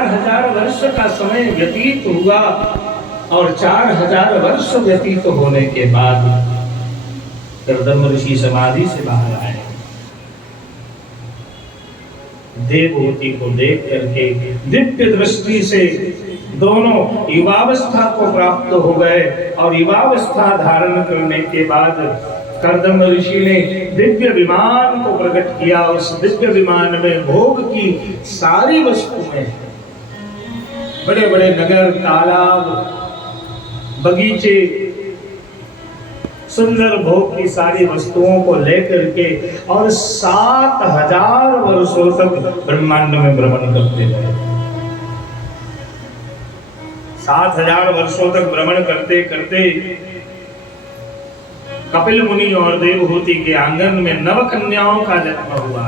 4000 वर्ष का समय व्यतीत हुआ और 4000 वर्ष व्यतीत होने के बाद कर्दम ऋषि समाधि से बाहर आए। देवहूति को देख करके दिव्य दृष्टि से दोनों युवावस्था को प्राप्त हो गए और युवावस्था धारण करने के बाद कर्दम ऋषि ने दिव्य विमान को प्रकट किया। उस दिव्य विमान में भोग की सारी वस्तुएं, बड़े बड़े नगर, तालाब, बगीचे, सुंदर भोग की सारी वस्तुओं को लेकर के और 7000 वर्षों तक ब्रह्मांड में भ्रमण करते गए। 7000 वर्षों तक भ्रमण करते करते कपिल मुनि और देवहूति के आंगन में नव कन्याओं का जन्म हुआ।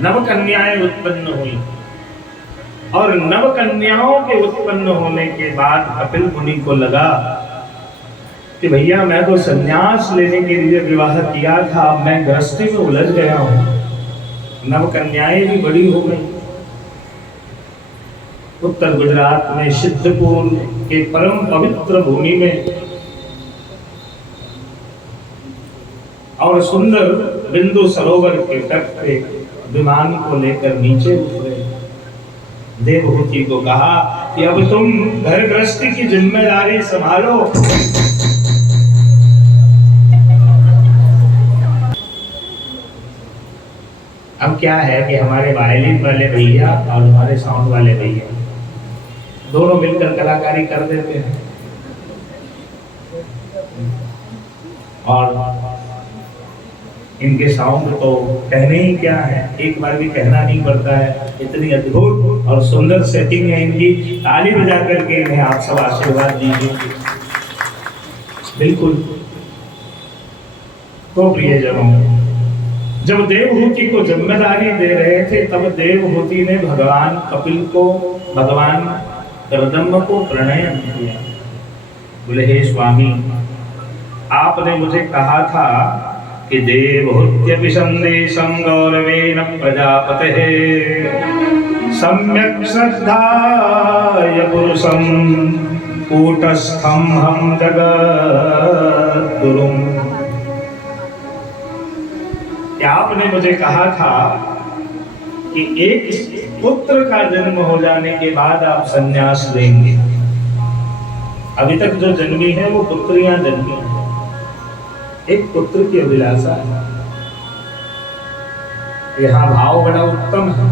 नव कन्याएं उत्पन्न हुई और नव कन्याओं के उत्पन्न होने के बाद कपिल मुनि को लगा कि भैया मैं तो संन्यास लेने के लिए विवाह किया था, मैं गृहस्थी में उलझ गया हूं। नव कन्याएं भी बड़ी हो गई। उत्तर गुजरात में सिद्धपुर के परम पवित्र भूमि में और सुंदर बिंदु सरोवर के तट पे विमान को लेकर नीचे उतरे। देवहूति को कहा कि अब तुम घर गृहस्थी की जिम्मेदारी संभालो। अब क्या है कि हमारे वायलिन वाले भैया और हमारे साउंड वाले भैया दोनों मिलकर कलाकारी कर देते हैं और इनके साउंड तो कहने ही क्या है, एक बार भी कहना नहीं पड़ता है। इतनी अद्भुत और सुंदर सेटिंग है इनकी। ताली बजा करके इन्हें आप सब आशीर्वाद दीजिए। बिल्कुल। तो प्रियजनों, जब देवहूति को जिम्मेदारी दे रहे थे तब देवहूति ने भगवान कपिल को, भगवान कर्दम को प्रणय किया। बोले हे स्वामी, आपने मुझे कहा था कि देवहूत्यपि संदेशं गौरवेण प्रजापतेः सम्यक् श्रद्धाय पुरुषं कूटस्थं हम जगद्गुरुम्। आपने मुझे कहा था कि एक पुत्र का जन्म हो जाने के बाद आप संन्यास लेंगे। अभी तक जो जन्मी है वो पुत्रियां जन्मी हैं। एक पुत्र की अभिलाषा है। यहाँ भाव बड़ा उत्तम है।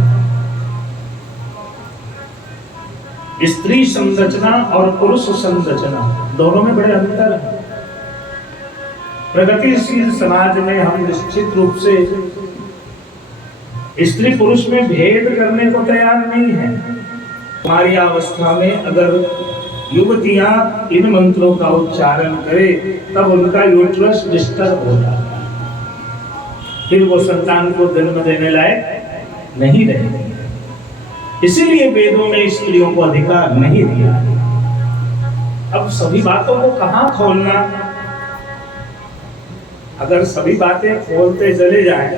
स्त्री संरचना और पुरुष संरचना दोनों में बड़े अंतर है। प्रगतिशील समाज में हम निश्चित रूप से स्त्री पुरुष में भेद करने को तैयार नहीं है। हमारी अवस्था में अगर युवतियां इन मंत्रों का उच्चारण करें तब उनका यूट्रस डिस्टर्ब हो जाता है, फिर वो संतान को जन्म देने लायक नहीं रहेगी। इसीलिए वेदों ने स्त्रियों को अधिकार नहीं दिया। अब सभी बातों को कहां खोलना? अगर सभी बातें खोलते चले जाएं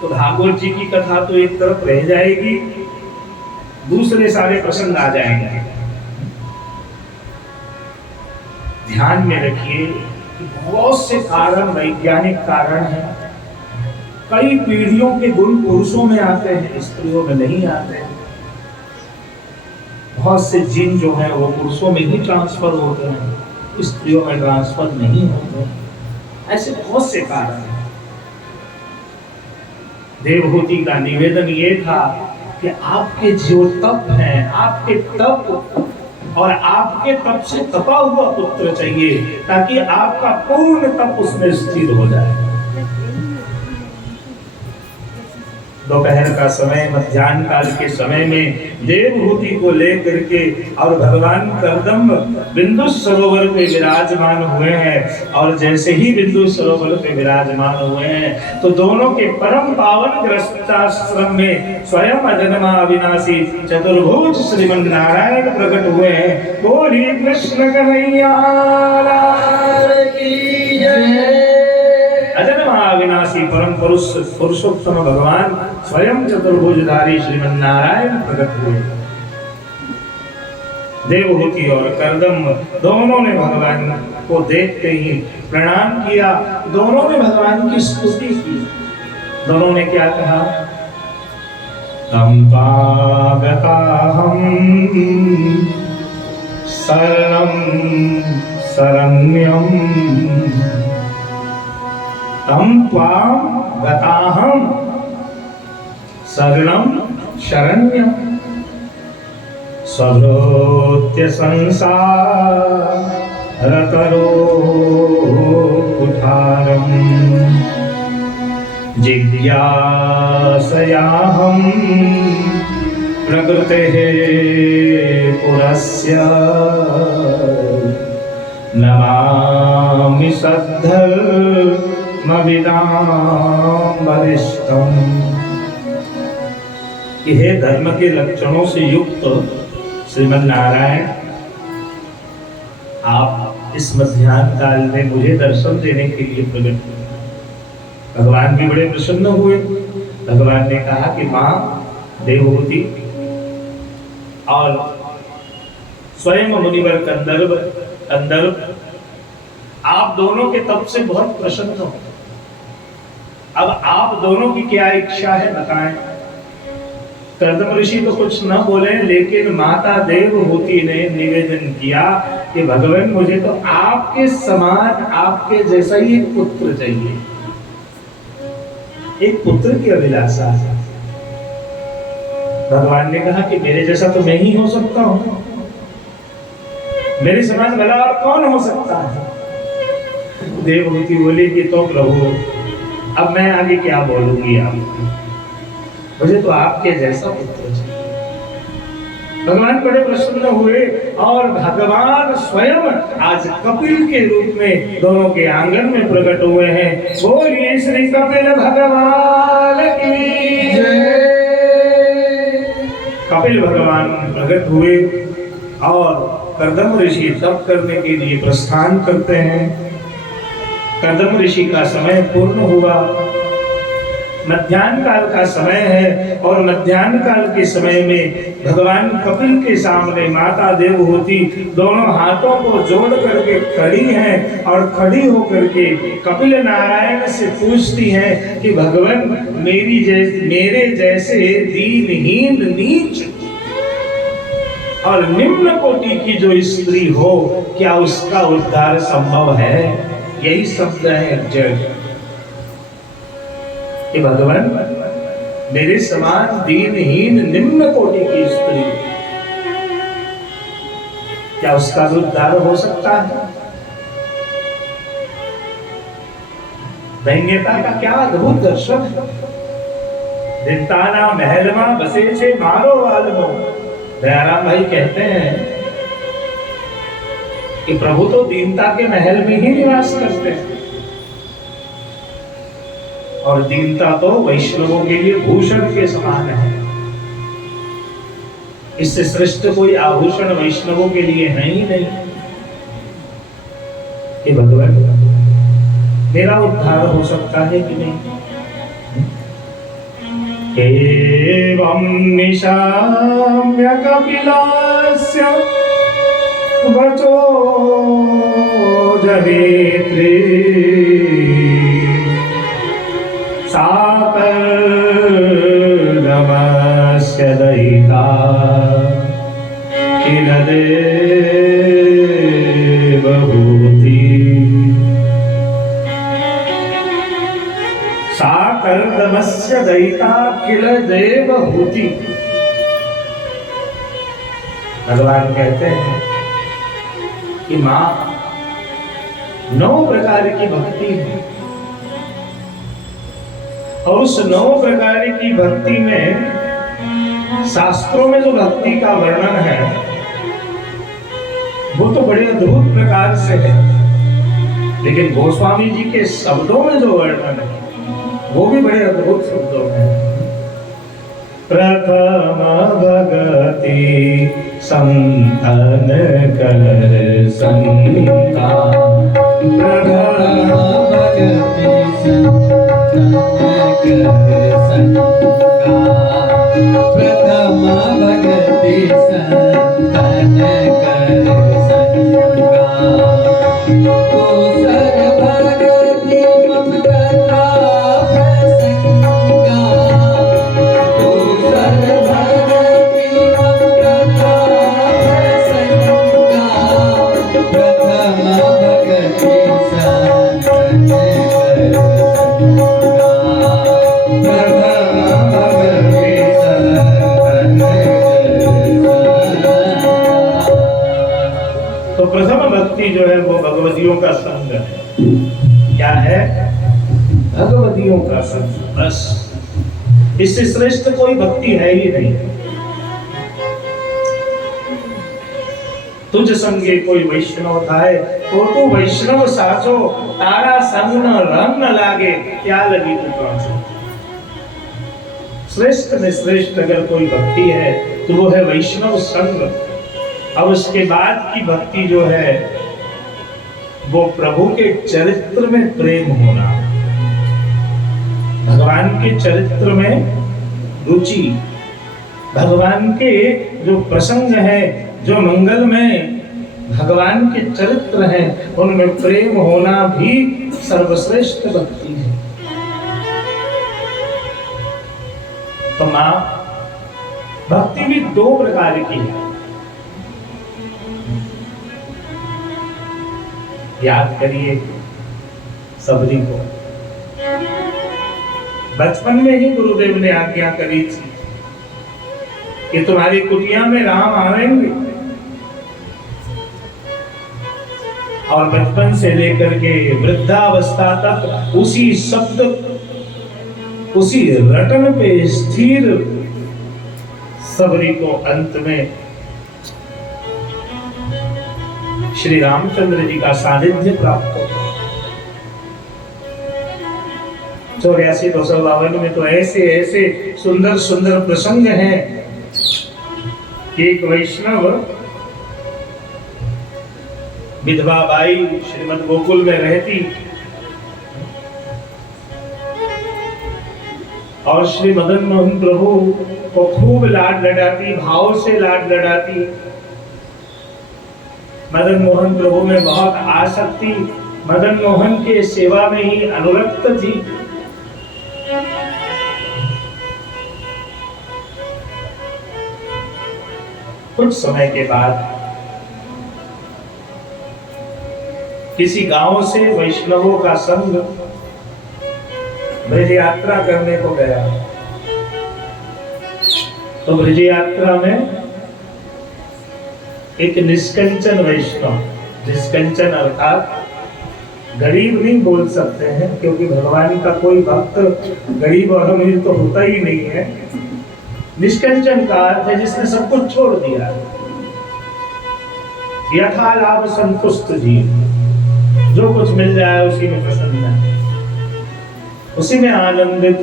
तो भागवत जी की कथा तो एक तरफ रह जाएगी, दूसरे सारे प्रसंग आ जाएंगे। ध्यान में रखिए कि बहुत से कारण वैज्ञानिक कारण हैं। कई पीढ़ियों के गुण पुरुषों में आते हैं, स्त्रियों में नहीं आते हैं। बहुत से जीन जो हैं वो पुरुषों में ही ट्रांसफर होते हैं, स्त्रियों में ट्रांसफर नहीं होते। ऐसे बहुत से कारण हैं। देवहूति का निवेदन ये था कि आपके जो तप हैं, आपके तप और आपके तप से तपा हुआ पुत्र चाहिए ताकि आपका पूर्ण तप उसमें स्थिर हो जाए। दोपहर का समय, मध्याह्न काल के समय में देवहूति को लेकर के और भगवान कर्दम बिंदु सरोवर पे विराजमान हुए हैं। और जैसे ही बिंदु सरोवर पे विराजमान हुए हैं तो दोनों के परम पावन गृहस्थाश्रम में स्वयं अजन्मा अविनाशी चतुर्भुज श्रीमन नारायण प्रकट हुए हैं। बोली कृष्ण कन्हैया लाल की जय। अजन्मा विनाशी परम पुरुषोत्तम भगवान स्वयं चतुर्भुजधारी श्रीमन्नारायण प्रकट हुए। देवहूति और कर्दम दोनों ने भगवान को देखते ही प्रणाम किया, दोनों ने भगवान की स्तुति की। दोनों ने क्या कहा? तम तागताहं शरणं शरण्यं, तम त्वां गताहं शरणं शरण्यं, स्वभृत्य संसार तरो कुठारम्, जिज्ञासयाहं प्रकृतेः पुरस्य, नमामि सद्धर्मविदां वरिष्ठम्। यह धर्म के लक्षणों से युक्त श्रीमन नारायण, आप इस मध्याह्न काल में मुझे दर्शन देने के लिए प्रकट हुए। भगवान भी बड़े प्रसन्न हुए। भगवान ने कहा कि मां देवहूति और स्वयं मुनिवर कंदर्प आप दोनों के तप से बहुत प्रसन्न हो। अब आप दोनों की क्या इच्छा है बताएं। कर्दम ऋषि तो कुछ न बोले, लेकिन माता देवहूति ने निवेदन किया कि भगवान मुझे तो आपके समान, आपके जैसा ही एक पुत्र चाहिए। एक पुत्र की अभिलाषा है। भगवान ने कहा कि मेरे जैसा तो मैं ही हो सकता हूं, मेरे समान भला और कौन हो सकता है। देवहूति बोली कि तो प्रभु अब मैं आगे क्या बोलूंगी, आपको मुझे तो आपके जैसा पुत्र चाहिए। भगवान बड़े प्रसन्न हुए और भगवान स्वयं आज कपिल के रूप में दोनों के आंगन में प्रकट हुए हैं। बोलिए श्री कपिल भगवान की जय। कपिल भगवान प्रकट हुए और कर्दम ऋषि तप करने के लिए प्रस्थान करते हैं। कर्दम ऋषि का समय पूर्ण हुआ, मध्याह्न काल का समय है और मध्याह्न काल के समय में भगवान कपिल के सामने माता देवहूति दोनों हाथों को जोड़ करके खड़ी हैं और खड़ी होकर के कपिल नारायण से पूछती हैं कि भगवान मेरे जैसे दीनहीन नीच और निम्न कोटि की जो स्त्री हो, क्या उसका उद्धार संभव है? यही शब्द है जग कि भगवान मेरे समान दीनहीन निम्न कोटि की स्त्री, क्या उसका उद्धार हो सकता है? दैन्यता का क्या अद्भुत दर्शन है। दिनताना महल में बसे छे मारो आलमो। दयाराम भाई कहते हैं कि प्रभु तो दीनता के महल में ही निवास करते हैं और दीनता तो वैष्णवों के लिए भूषण के समान है। इससे श्रेष्ठ कोई आभूषण वैष्णवों के लिए है ही नहीं कि भगवान मेरा उद्धार हो सकता है कि नहीं। एवं निशाम्य कपिलास्य वचो जनेत्री साकर्दमस्य दयिता किल देवहूति। साकर्दमस्य दयिता किल देवहूति। भगवान कहते हैं कि मां 9 प्रकार की भक्ति है और उस 9 प्रकार की भक्ति में शास्त्रों में जो भक्ति का वर्णन है वो तो बड़े अद्भुत प्रकार से है, लेकिन गोस्वामी जी के शब्दों में जो वर्णन है वो भी बड़े अद्भुत शब्दों में। प्रथम भगति संतन कर संता, प्रथम भगति भक्ति जो है वो भगवतियों का संग है। क्या है? भगवतियों का संग, बस। इससे श्रेष्ठ कोई भक्ति है ही नहीं। तुझ संगे कोई वैष्णव थाए तो तू वैष्णव साचो, तारा संग न रंग न लागे, क्या लगी तू पाछो। श्रेष्ठ में श्रेष्ठ अगर कोई भक्ति है तो वो है वैष्णव संग। अब उसके बाद की भक्ति जो है वो प्रभु के चरित्र में प्रेम होना, भगवान के चरित्र में रुचि, भगवान के जो प्रसंग है, जो मंगल में भगवान के चरित्र हैं, उनमें प्रेम होना भी सर्वश्रेष्ठ भक्ति है। तो मां भक्ति भी दो प्रकार की है। याद करिए सबरी को बचपन में ही गुरुदेव ने आज्ञा करी थी कि तुम्हारी कुटिया में राम आएंगे, और बचपन से लेकर के वृद्धावस्था तक उसी शब्द, उसी रटन पे स्थिर सबरी को अंत में श्री रामचंद्र जी का सानिध्य प्राप्त होता। 84-252 में तो ऐसे ऐसे सुंदर सुंदर प्रसंग हैं कि एक वैष्णव विधवा बाई श्रीमद गोकुल में रहती और श्री मदन मोहन प्रभु को खूब लाड लडाती, भाव से लाड लडाती। मदन मोहन प्रभु में बहुत आसक्ति, मदन मोहन के सेवा में ही अनुरक्त थी। कुछ समय के बाद किसी गांव से वैष्णवों का संग ब्रज यात्रा करने को गया। तो ब्रज यात्रा में एक निष्कंचन वैष्णव, निष्कंचन अर्थात गरीब नहीं बोल सकते हैं, क्योंकि भगवान का कोई भक्त गरीब और अमीर तो होता ही नहीं है। निष्कंचन का अर्थ है जिसने सब कुछ छोड़ दिया, यथा लाभ संतुष्ट जीव, जो कुछ मिल जाए उसी में प्रसन्न है, उसी में आनंदित।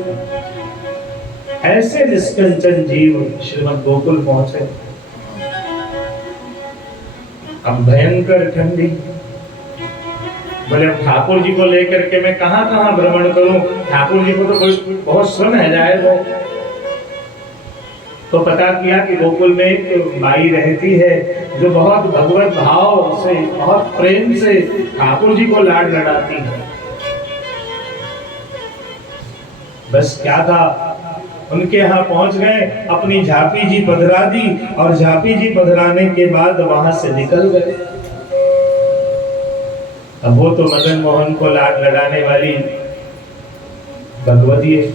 ऐसे निष्कंचन जीव श्रीमद गोकुल पहुंचे। अब भयंकर ठंडी, बोले ठाकुर जी को लेकर के मैं कहां कहां भ्रमण करूं, ठाकुर जी को तो बहुत श्रम है जाए वो। तो पता किया कि गोकुल में एक बाई रहती है जो बहुत भगवत भाव से, बहुत प्रेम से ठाकुर जी को लाड लड़ाती है। बस क्या था, उनके यहाँ पहुंच गए, अपनी झापी जी पधरा दी और झापी जी पधराने के बाद वहां से निकल गए। अब वो तो मदन मोहन को लाड लड़ाने वाली भगवती है।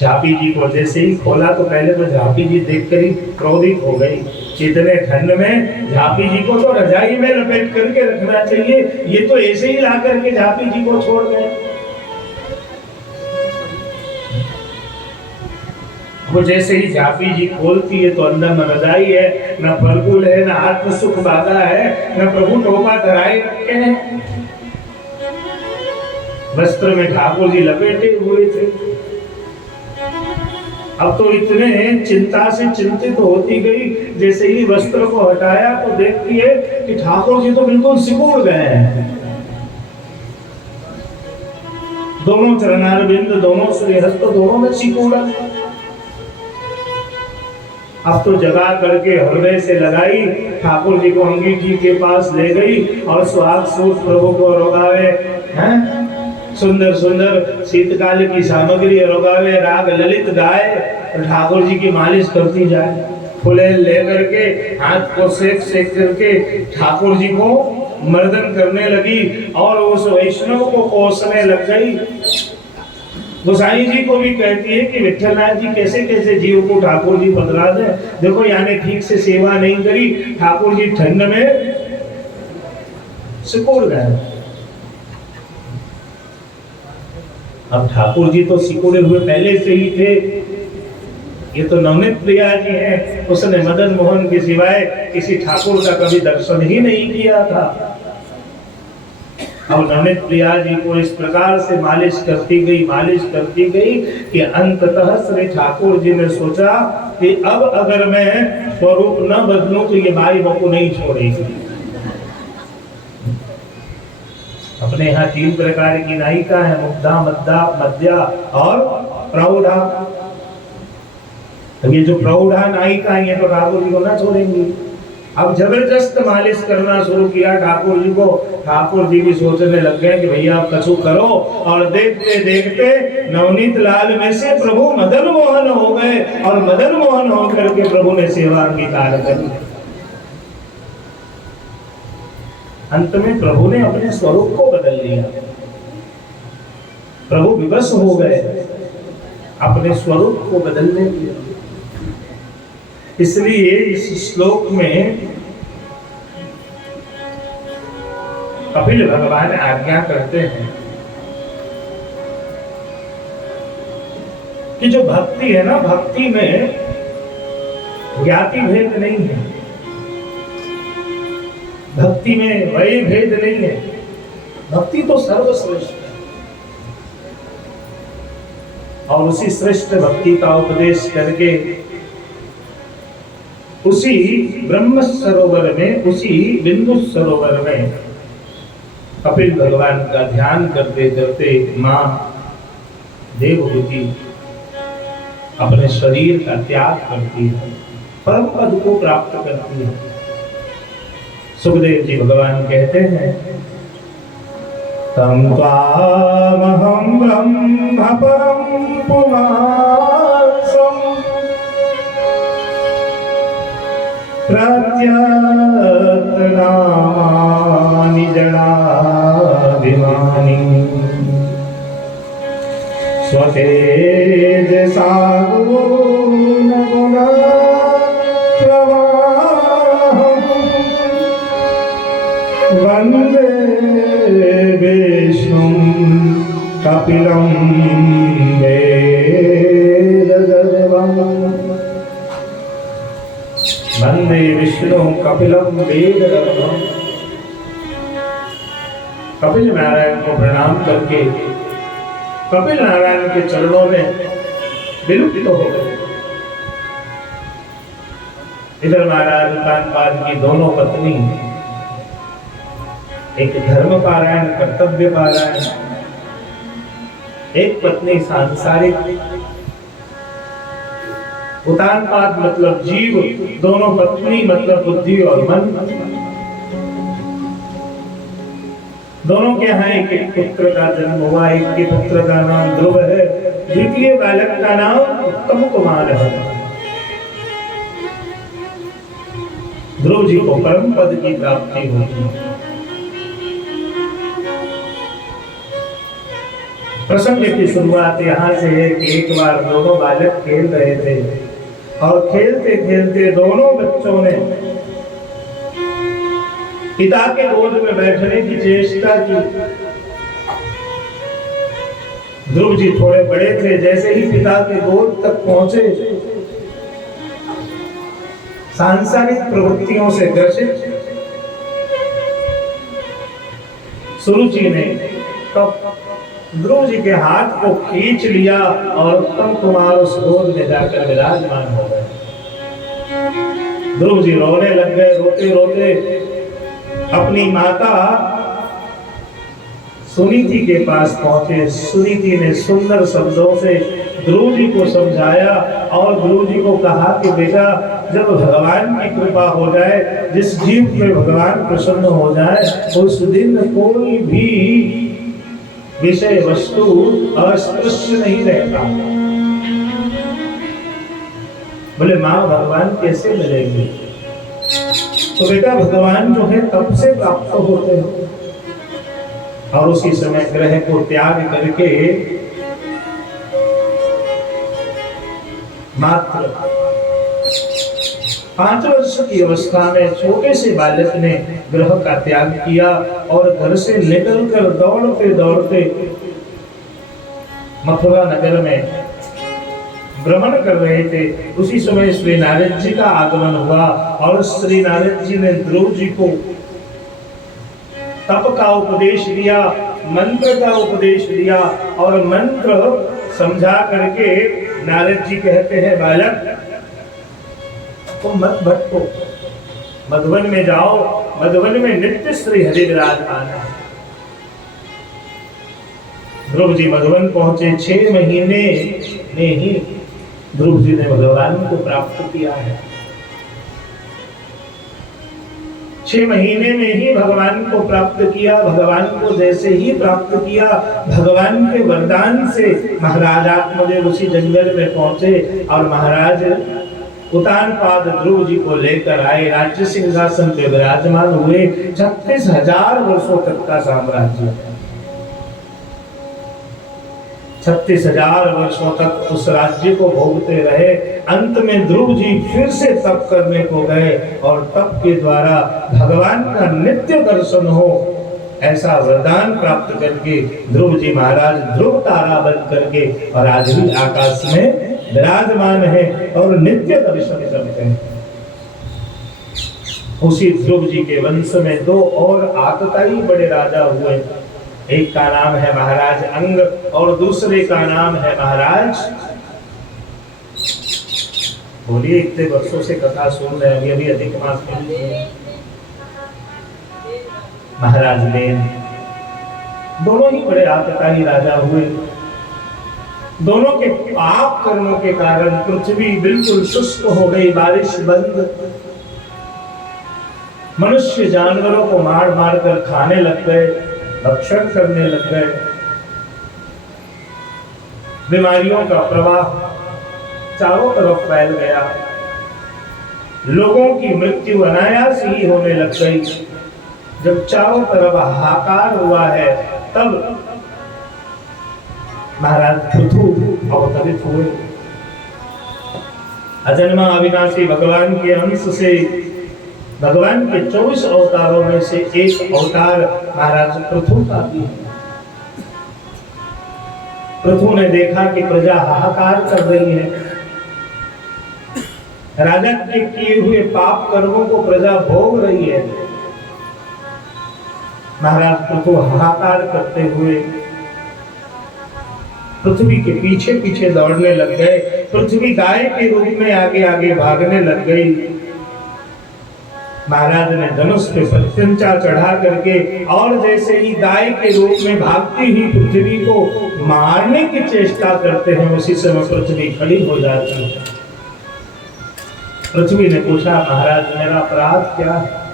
झापी जी को जैसे ही खोला तो पहले तो झापी जी देखकर ही क्रोधित हो गई। इतने ठंड में झापी जी को तो रजाई में लपेट करके रखना चाहिए, ये तो ऐसे ही ला करके झापी जी को छोड़ गए। वो जैसे ही झापी जी खोलती है तो अंदर न रजाई है, न फलगुल है, न आत्म सुख बाधा है, न प्रभु टोपा धराए रखे हैं। वस्त्र में ठाकुर जी लपेटे हुए थे। अब तो इतने चिंता से चिंतित होती गई, जैसे ही वस्त्र को हटाया तो देखती है कि ठाकुर जी तो बिल्कुल सिकुड़ गए हैं। दोनों चरणारविंद, दोनों श्रीहस्त, दोनों में सिकुड़ा। अब तो जगा करके हृदय से लगाई, ठाकुर जी को अंगीठी के पास ले गई और सुहाग सूत प्रभु को रोगावे हैं, सुंदर सुंदर शीतकाल की सामग्री रोगावे, राग ललित गाए, ठाकुर जी की मालिश करती जाए। फुले लेकर के हाथ को सेक सेक करके ठाकुर जी को मर्दन करने लगी और उस वैष्णव को कोसने लग गई। गोसाई जी को भी कहती है कि विठलनाथ जी कैसे कैसे जीव को ठाकुर जी बदला दे। देखो यानी ठीक से सेवा नहीं करी, ठाकुर जी ठंड में सिकुड़ गए। अब ठाकुर जी तो सिकुड़े हुए पहले से ही थे। ये तो नवनीत प्रिया जी हैं, उसने मदन मोहन के सिवाय किसी ठाकुर का कभी दर्शन ही नहीं किया था। अब नवनीत प्रिया जी को इस प्रकार से मालिश करती गई कि अंततः श्री ठाकुर जी ने सोचा कि अब अगर मैं स्वरूप न बदलूं तो ये बाई बहू नहीं छोड़ेगी। अपने यहाँ 3 प्रकार की नायिका है, मुग्धा, मद्दा, मध्या और प्रौढ़ा। तो ये जो प्रौढ़ा नायिका है, ये तो ठाकुर जी को ना छोड़ेंगी। अब जबरदस्त मालिश करना शुरू किया ठाकुर जी को। ठाकुर जी भी सोचने लग गए कि भैया आप कछु करो, और देखते देखते नवनीत लाल में से प्रभु मदन मोहन हो गए, और मदन मोहन होकर के प्रभु ने सेवा अंगीकार कर ली। अंत में प्रभु ने अपने स्वरूप को बदल लिया। प्रभु विवश हो गए अपने स्वरूप को बदलने के लिए। इसलिए इस श्लोक में कपिल भगवान आज्ञा करते हैं कि जो भक्ति है ना, भक्ति में ज्ञाति भेद नहीं है, भक्ति में वय भेद नहीं है, भक्ति तो सर्वश्रेष्ठ है। और उसी श्रेष्ठ भक्ति का उपदेश करके उसी ब्रह्म सरोवर में, उसी बिंदु सरोवर में कपिल भगवान का ध्यान करते करते मां देवहूति अपने शरीर का त्याग करती है, परम पद को प्राप्त करती है। सुखदेव जी भगवान कहते हैं, तम त्वामहं ब्रह्म परम पुमांसम् प्रत्यतनामानि जनाभिमानि स्वतेजसा गुणगुणा वंदे विष्णुं कपिलं वेदगर्भं। वंदे विष्णुं कपिलं वेदगर्भं। कपिल नारायण को प्रणाम करके कपिल नारायण के चरणों में विलुप्त हो गए। इधर महाराज कानपाद की दोनों पत्नी, एक धर्म पारायण, कर्तव्य पारायण, एक पत्नी सांसारिक। उतानपाद मतलब जीव, दोनों पत्नी मतलब बुद्धि और मन। दोनों के यहाँ एक एक पुत्र का जन्म हुआ। एक के पुत्र का नाम ध्रुव है, द्वितीय बालक का नाम उत्तम कुमार है। ध्रुव जी को परम पद की प्राप्ति होती है। प्रसंग की शुरुआत यहाँ से है कि एक बार दोनों बालक खेल रहे थे, और खेलते खेलते दोनों बच्चों ने पिता के गोद में बैठने की चेष्टा की। ध्रुव जी थोड़े बड़े थे, जैसे ही पिता के गोद तक पहुंचे, सांसारिक प्रवृत्तियों से ग्रसित सुरुचि ने तब ध्रुव जी के हाथ को खींच लिया और उत्तम कुमार उस गोद में जाकर विराजमान हो गए। ध्रुव जी रोने लग गए। रोते रोते अपनी माता सुनीति के पास पहुंचे। सुनीति ने सुंदर शब्दों से ध्रुव जी को समझाया और ध्रुव जी को कहा कि बेटा, जब भगवान की कृपा हो जाए, जिस जीव पे भगवान प्रसन्न हो जाए, उस दिन कोई भी विषय वस्तु अस्पृश्य नहीं रहता। बोले माँ, भगवान कैसे मिलेंगे? तो बेटा, भगवान जो है तब से प्राप्त होते हैं। और उसी समय ग्रह को त्याग करके मात्र 5 वर्ष की अवस्था में छोटे से बालक ने ग्रह का त्याग किया और घर से निकलकर दौड़ते दौड़ते मथुरा नगर में भ्रमण कर रहे थे। उसी समय श्री नारद जी का आगमन हुआ और श्री नारद जी ने ध्रुव जी को तप का उपदेश दिया, मंत्र का उपदेश दिया और मंत्र समझा करके नारद जी कहते हैं, बालक तुम मत भटको, मधुवन में जाओ, मधुवन में नित्य श्री हरि विराजमान है। ध्रुव जी मधुवन पहुंचे, 6 महीने में ही ध्रुव जी ने भगवान को प्राप्त किया है। 6 महीने में ही भगवान को प्राप्त किया। भगवान को जैसे ही प्राप्त किया, भगवान के वरदान से महाराज आत्मदेव उसी जंगल में पहुंचे और महाराज उतानपाद ध्रुव जी को लेकर आए, राज्य सिंहासन पे विराजमान हुए। 36,000 वर्षों तक का साम्राज्य, 36,000 वर्षों तक उस राज्य को भोगते रहे। अंत में ध्रुव जी फिर से तप करने को गए और तप के द्वारा भगवान का नित्य दर्शन हो, ऐसा वरदान प्राप्त करके ध्रुव जी महाराज ध्रुव तारा बन करके और आज भी आकाश में विराजमान है और नित्य दर्शन करते हैं। उसी ध्रुव जी के वंश में 2 और आतताई बड़े राजा हुए। एक का नाम है महाराज अंग और दूसरे का नाम है महाराज, बोलिए इतने वर्षों से कथा सुन रहे हैं, अभी अधिक मास में महाराज लेन। दोनों ही बड़े आतताई राजा हुए। दोनों के पाप कर्मों के कारण पृथ्वी बिल्कुल शुष्क हो गई, बारिश बंद। मनुष्य जानवरों को मार मार कर खाने लग गए, भक्षण करने लग गए। बीमारियों का प्रवाह चारों तरफ फैल गया। लोगों की मृत्यु अनायास ही होने लग गई। जब चारों तरफ हाहाकार हुआ है, तब महाराज पृथु अवतरित हुए। अजन्मा अविनाशी भगवान के अंश से, भगवान के 24 अवतारों में से एक अवतार महाराज पृथु का भी। पृथु ने देखा कि प्रजा हाहाकार कर रही है, राजा के किए हुए पाप कर्मों को प्रजा भोग रही है। महाराज पृथु हाहाकार करते हुए पृथ्वी के पीछे पीछे दौड़ने लग गए। पृथ्वी गाय के रूप में आगे आगे भागने लग गई। महाराज ने धनुष पे प्रत्यंचा चढ़ा करके और जैसे ही गाय के रूप में भागती हुई पृथ्वी को मारने की चेष्टा करते हैं, उसी समय पृथ्वी खड़ी हो जाती है। पृथ्वी ने पूछा, महाराज मेरा अपराध क्या है?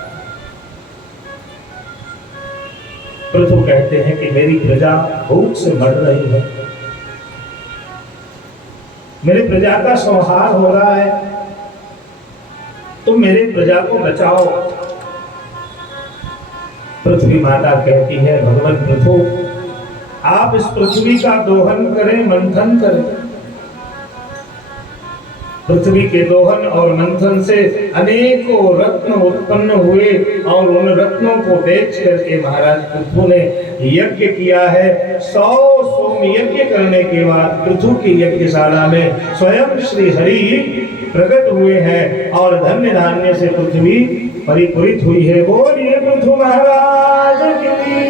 पृथु कहते हैं कि मेरी प्रजा भूख से मर रही है, मेरे प्रजा का संहार हो रहा है, तुम मेरे प्रजा को बचाओ। पृथ्वी माता कहती है, भगवान पृथु आप इस पृथ्वी का दोहन करें, मंथन करें। पृथ्वी के दोहन और मंथन से अनेकों रत्न उत्पन्न हुए और उन रत्नों को बेच करके महाराज पृथु ने यज्ञ किया है। 100 सोम यज्ञ करने के बाद पृथु की यज्ञशाला में स्वयं श्री हरि प्रकट हुए हैं और धन्य धान्य से पृथ्वी परिपूरित हुई है। बोलिए पृथु महाराज की।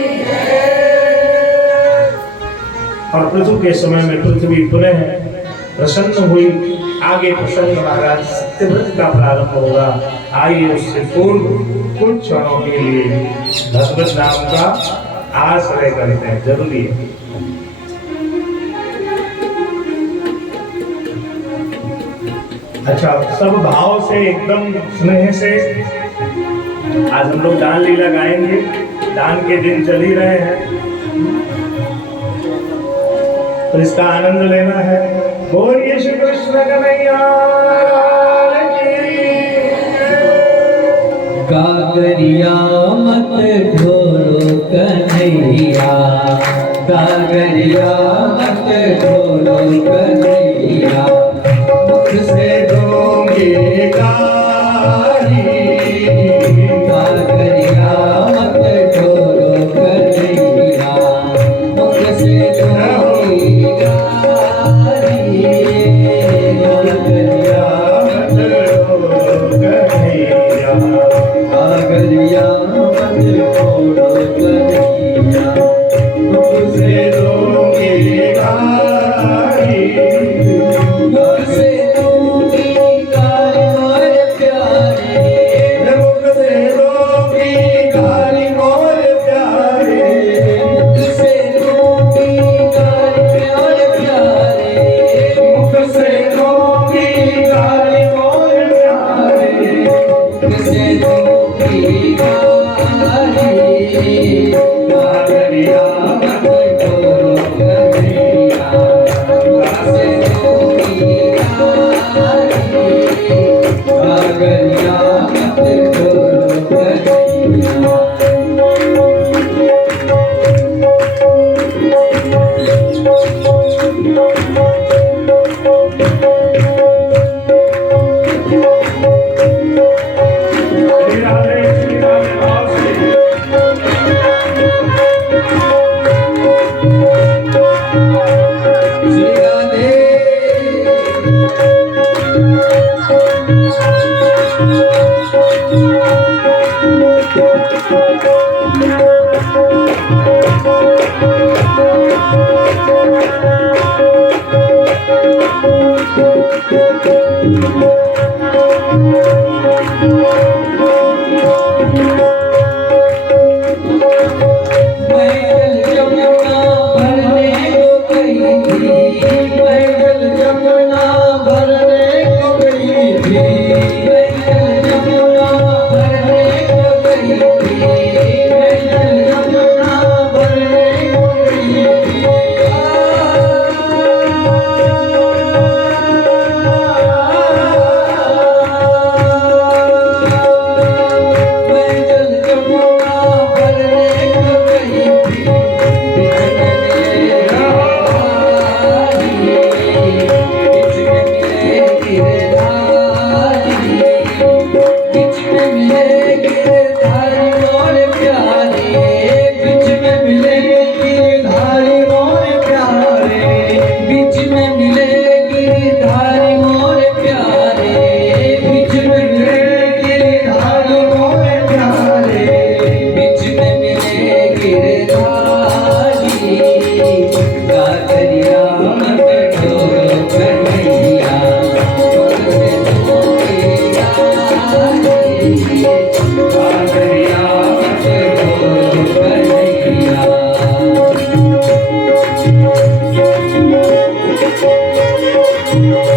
और पृथु के समय में पृथ्वी पुनः प्रसन्न हुई। आगे प्रसन्न महाराज सत्यव्रत का प्रारंभ होगा। आइए उससे पूर्व कुछ क्षणों के लिए भगवत नाम का आश्रय करते हैं, जरूरी है। अच्छा, सब भाव से एकदम स्नेह से आज हम लोग दान लीला गाएंगे। दान के दिन चल ही रहे हैं तो इसका आनंद लेना है। बोलिए श्री कृष्ण कन्हैया की। कागरिया मत ढोलो कन्हैया, कागरिया मत ढोलो कन्हैया, मुख Thank you.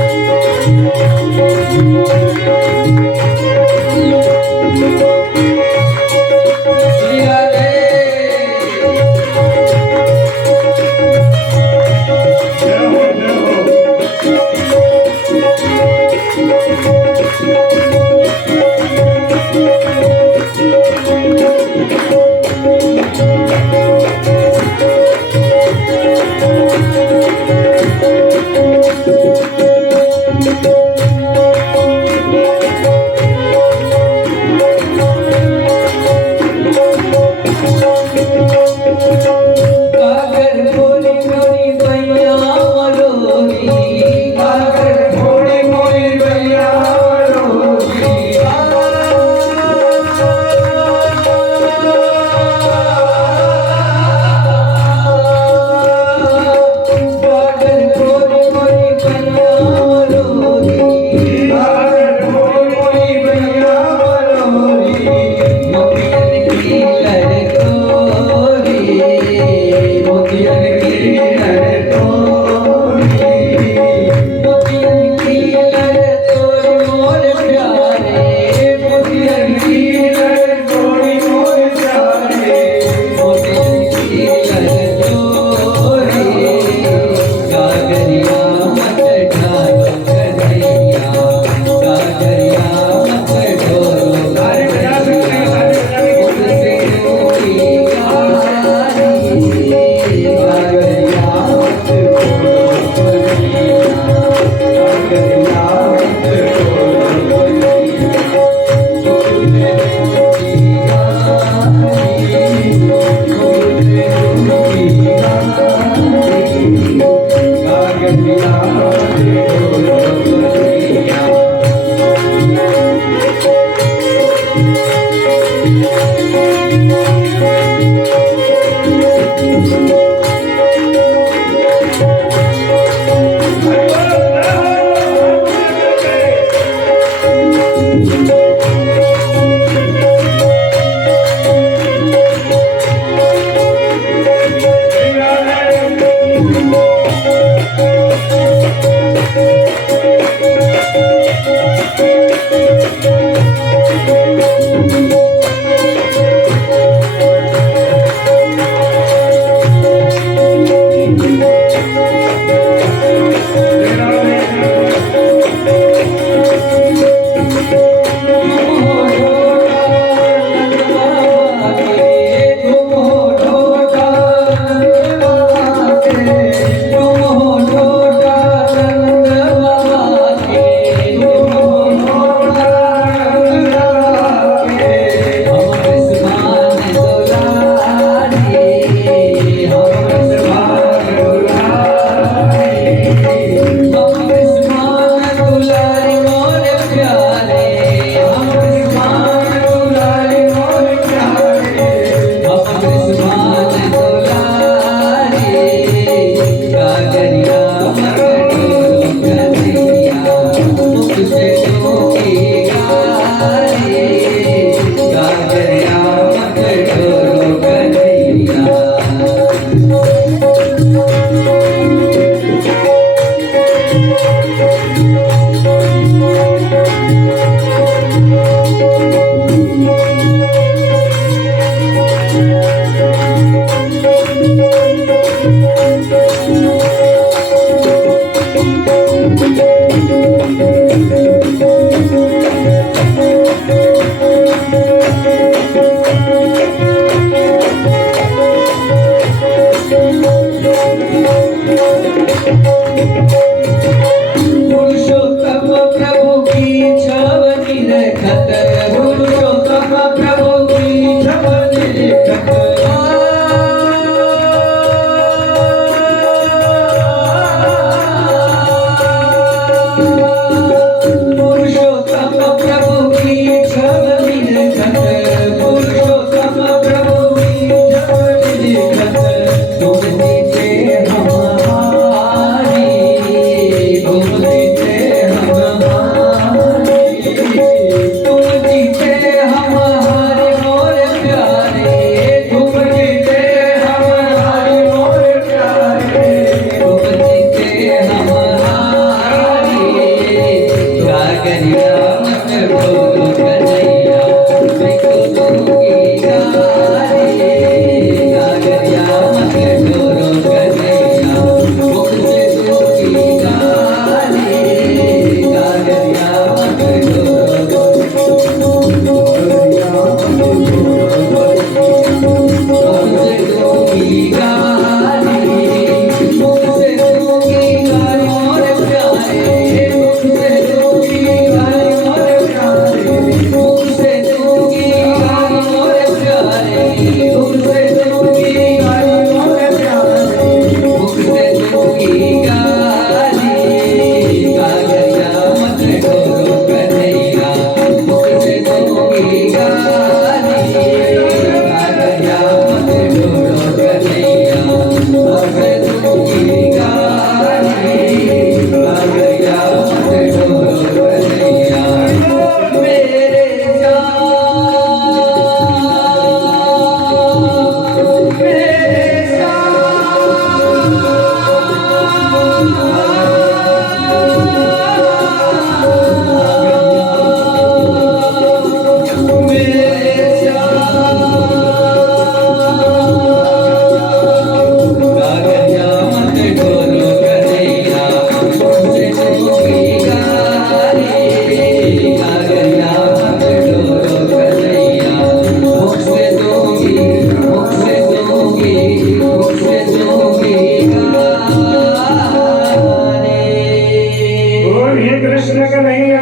बोलिए कृष्ण कन्हैया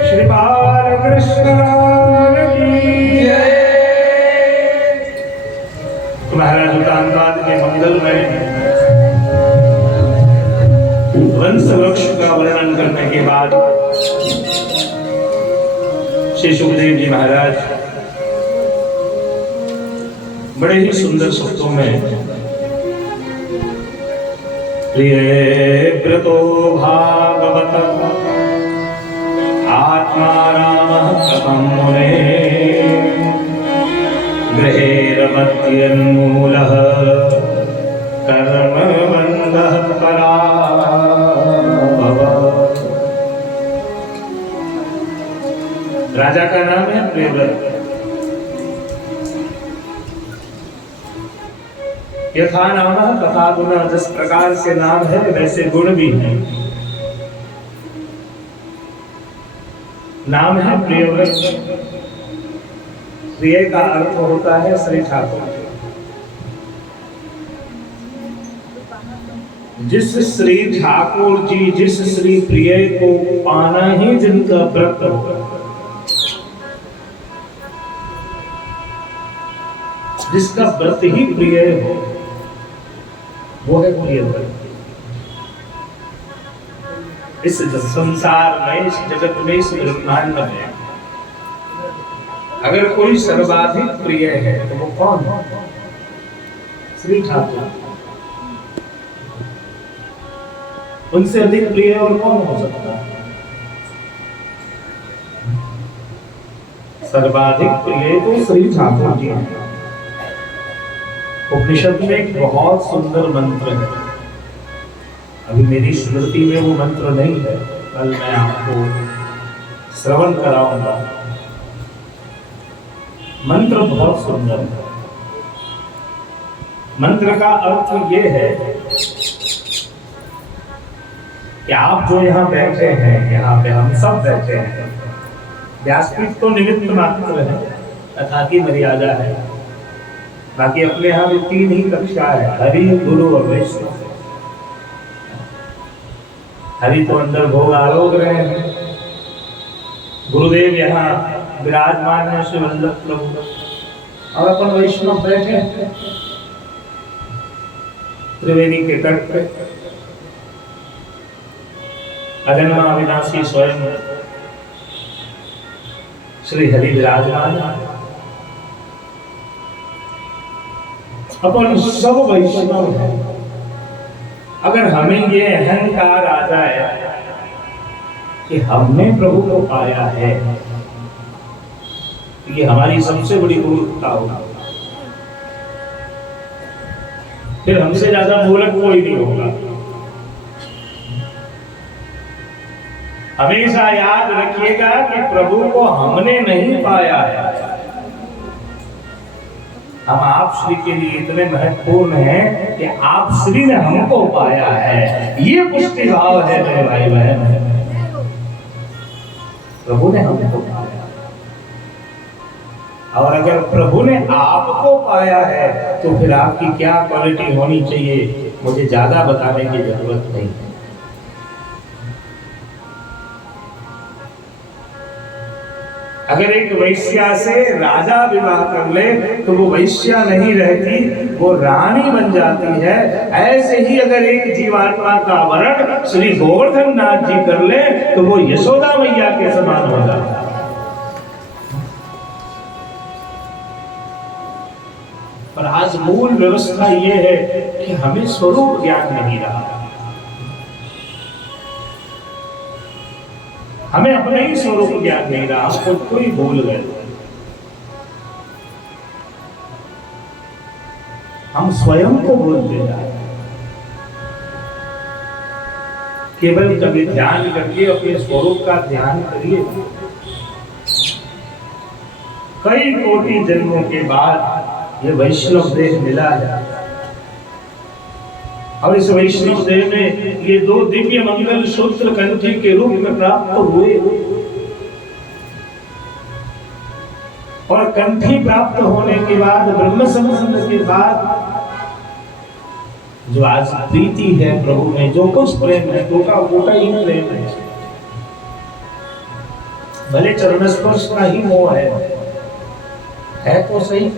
श्री बाल कृष्ण महाराज कांताद के मंगल में वंश वृक्ष का वर्णन करने के बाद श्री सुखदेव जी महाराज बड़े ही सुंदर शब्दों में प्रिय व्रतो भागवत आत्मा राम कथम मुने गृहेरमत्यन्मूलः कर्मबन्धः पराभव। राजा का नाम है प्रियव्रत। यथा नाम तथा गुण, जिस प्रकार से नाम है वैसे गुण भी है। नाम है प्रियव्रत। प्रिय का अर्थ होता है श्री ठाकुर। जिस श्री ठाकुर जी, जिस श्री प्रिय को पाना ही जिनका व्रत होगा, जिसका व्रत ही प्रिय हो, वो है प्रिय व्रत। इस संसार में, इस जगत में, इस ब्रह्मांड में अगर कोई सर्वाधिक प्रिय है तो वो कौन है? श्री ठाकुर। उनसे अधिक प्रिय और कौन हो सकता है? सर्वाधिक प्रिय तो श्री ठाकुर जी हैं। उपनिषद में एक बहुत सुंदर मंत्र है, अभी मेरी स्मृति में वो मंत्र नहीं है, कल मैं आपको श्रवण कराऊंगा। मंत्र बहुत सुंदर है। मंत्र का अर्थ ये है कि आप जो यहाँ बैठे हैं, यहाँ पे हम सब बैठे हैं, व्यासपीठ तो निमित्त मात्र है, तथा की मर्यादा है। बाकी अपने यहाँ भी 3 ही कक्षा है, हरि, गुरु और वैष्णव। हरि तो अंदर भोग आरोग रहे हैं, गुरुदेव यहाँ विराजमान है श्री वल्लभ प्रभु, और अपन वैष्णव बैठे त्रिवेणी के तट पे। अजन्मा अविनाशी स्वयं श्री हरि विराजमान। अपन सब वैष्णव हैं। अगर हमें ये अहंकार आ जाए कि हमने प्रभु को पाया है, ये हमारी सबसे बड़ी मूर्खता होगा। फिर हमसे ज्यादा मूर्ख कोई नहीं होगा। हमेशा याद रखिएगा कि प्रभु को हमने नहीं पाया है। हम आप श्री के लिए इतने महत्वपूर्ण हैं कि आप श्री ने हमको पाया है। ये पुष्टि भाव है मेरे भाई बहन। प्रभु ने हमको पाया, और अगर प्रभु ने आपको पाया है तो फिर आपकी क्या क्वालिटी होनी चाहिए, मुझे ज्यादा बताने की जरूरत नहीं है। अगर एक वैश्या से राजा विवाह कर ले तो वो वैश्या नहीं रहती, वो रानी बन जाती है। ऐसे ही अगर एक जीवात्मा का वरण श्री गोवर्धन नाथ जी कर ले तो वो यशोदा मैया के समान हो जाता है। पर आज मूल व्यवस्था ये है कि हमें स्वरूप ज्ञान नहीं रहा, हमें अपने ही स्वरूप ज्ञान नहीं रहा, हम खुद को ही भूल गए। हम स्वयं को भूलते जा रहे हैं। केवल कभी ध्यान करके अपने स्वरूप का ध्यान करिए। कई कोटि जन्मों के बाद ये वैष्णव देह मिला है, और इस वैष्णव देह में ये 2 दिव्य मंगल सूत्र कंठी के रूप में प्राप्त हुए, और कंठी प्राप्त होने के बाद, ब्रह्म संबंध के बाद जो आज प्रीति है प्रभु में, जो कुछ प्रेम है, टोटा फूटा ही प्रेम है। भले चरण स्पर्श का ही मोह है तो सही,